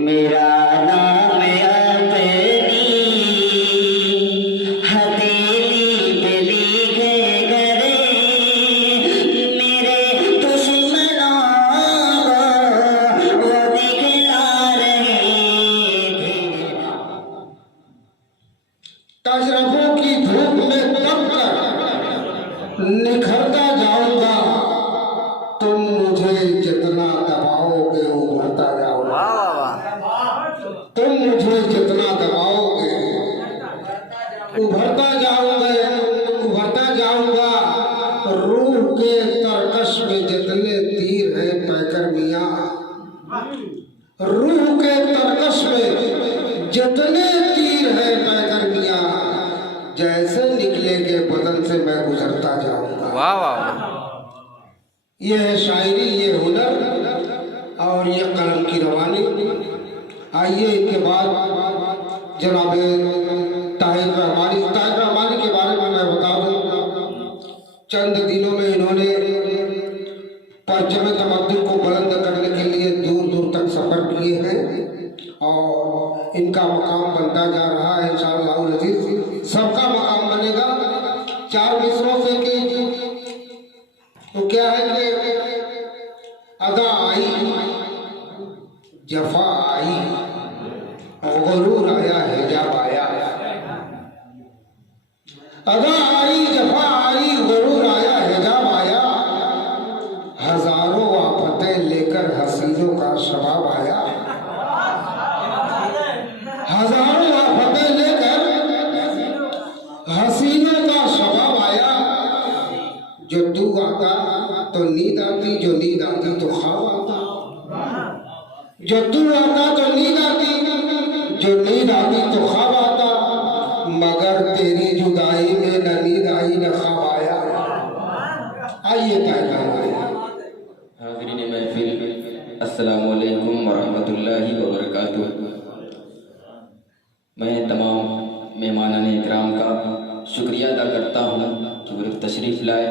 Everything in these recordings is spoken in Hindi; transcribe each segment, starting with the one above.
मेरा नाम अपनी हथेली पे लिखे करे, मेरे दुश्मनों को वो दिखला रहे थे। तजरबों की धूप में दब कर निखरता जाऊंगा, तुम मुझे जितना दबाओगे उभरता जाऊंगा। तुम मुझे जितना दबाओगे उभरता जाऊंगा। रूह के तरकश में जितने तीर हैं पैकर मियाँ, रूह के तरकश में जितने तीर हैं पैकर मियाँ, जैसे निकलेंगे बदन से मैं गुजरता जाऊंगा। वाह वाह, ये है शायरी, ये हुनर और ये कलम की रवानी। आइए इनके बाद जनाब ताहिर रहमानी के बारे में मैं बता दूं। चंद दिनों में इन्होंने परचम तमद्दुन को बुलंद करने के लिए दूर दूर तक सफर किए हैं और इनका मकाम बनता जा रहा है। इंशाअल्लाह अज़ीज़ सबका मकाम बनेगा। चार मिसरों से कि तो क्या है कि अदा आई, जफा आई, गुरूर आया, हिजाब आया। अदा आई, जफा आई, गुरूर आया, हिजाब आया। हजारों आफतें लेकर हसीनों का शबाब आया। हजारों आफतें लेकर हसीनों का शबाब आया। जो तू आता तो नींद आती, जो नींद आती तो ख्वाब आता। जो तू आता तो नींद आती, जो नींद आती तो ख्वाब आता। मगर तेरी जुदाई में न नींद आई न ख्वाब आया। आइए हाज़रीन महफिल, अस्सलामु अलैकुम वरहमतुल्लाहि वबरकातुहू। मैं तमाम मेहमानान इकराम का शुक्रिया अदा करता हूँ कि वो लोग तशरीफ़ लाए।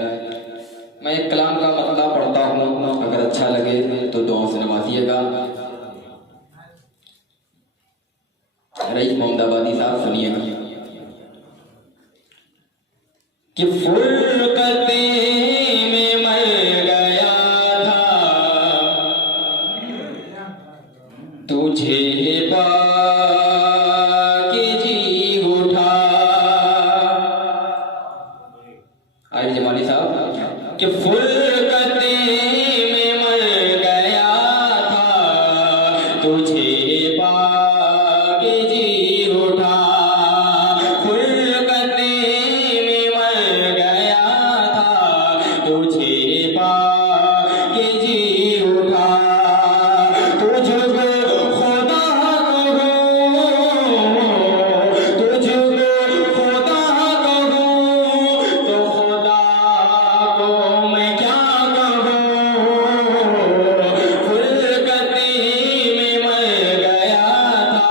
मैं एक कलाम का मतलब पढ़ता हूँ, अगर अच्छा लगे तो दुआओं से नवाजिएगा। रईस मोहम्मदाबादी साहब सुनिएगा कि फुरकते में मर गया था, तुझे पाके जी उठा। आइए जमाली साहब कि फुरकते में मर गया था, तुझे पाके जी उठा। फुरकते में मर गया था, तुझे पाके जी उठा। तुझको खुदा कहूँ, तुझको खुदा कहूँ तो खुदा को मैं क्या कहूँ। फुरकते में मर गया था,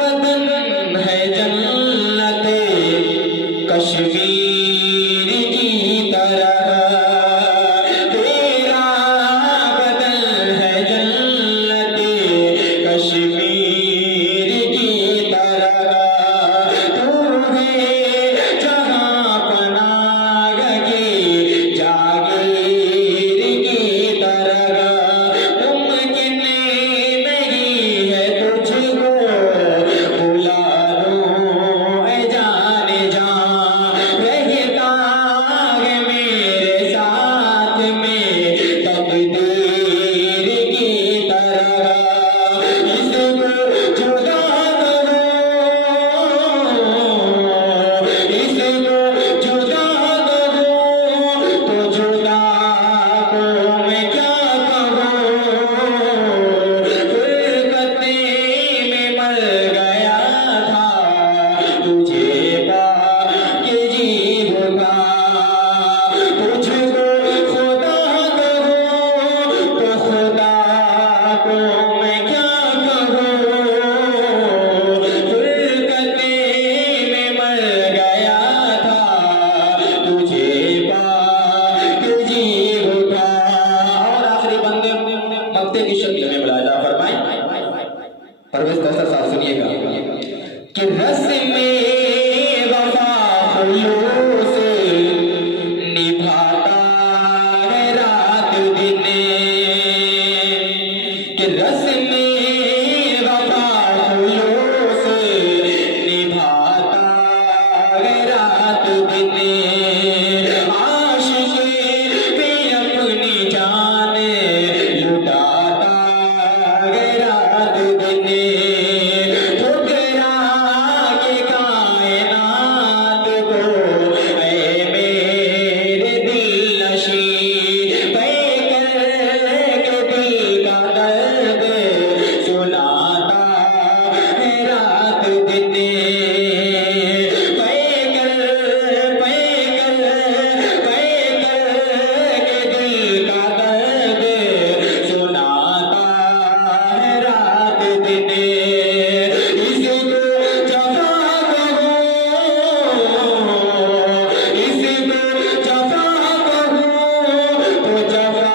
बदन है जन्नते कश्मीर की तरह, तेरा बदन है जन्नते कश्मीर की तरह, तू है जहाँ पनाह की जागीर की तरह, मुमकिन नहीं है तुझको बुला लूं ऐ जाने जा, रहता है मेरे साथ में तकदीर की तरह, इसको जुदा करो, इसको जुदा करो, तो जुदा को मैं क्या कहूँ, फुरकते में मर गया था तुझे पाके जी होगा, तुझको खुदा कहूँ तो खुदा को मैं क्या कहूँ, फुरकते में मर गया था तुझे पाके जी होगा। और आखिरी बंदे मक्ते की शक्ल में मुलाजा फरमाए, परवेज कौसर साहब सुनिएगा कि रस्म-ए वफा खुलूस निभाता है रात दिन, कि रस्म-ए वफा खुलूस निभाता है रात दिन, आशिक पे अपनी जान लुटाता है रात दिन, ठुकरा के कायनात को ऐ मेरे दिलनशी, तय करके दिल का दर्द सुनाता है रात दिन, तय करके दिल का दर्द सुनाता है रात दिन, इसको जफा कहो, इसको जफा कहो, तो जफा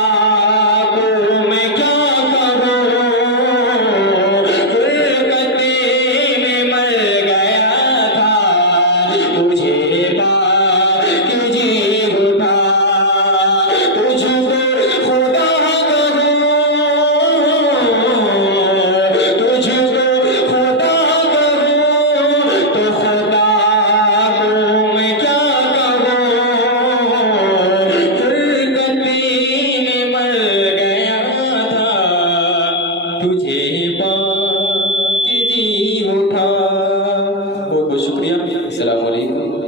को मैं क्या कहूँ, फुरकते में मर गया था तुझे पाके जी उठा, तुझको खुदा कहूँ, तुझको खुदा कहूँ तो खुदा को मैं क्या कहूँ, फुरकते में मर गया था तुझे पाके जी उठा। बहुत बहुत शुक्रिया। अस्सलाम वालेकुम।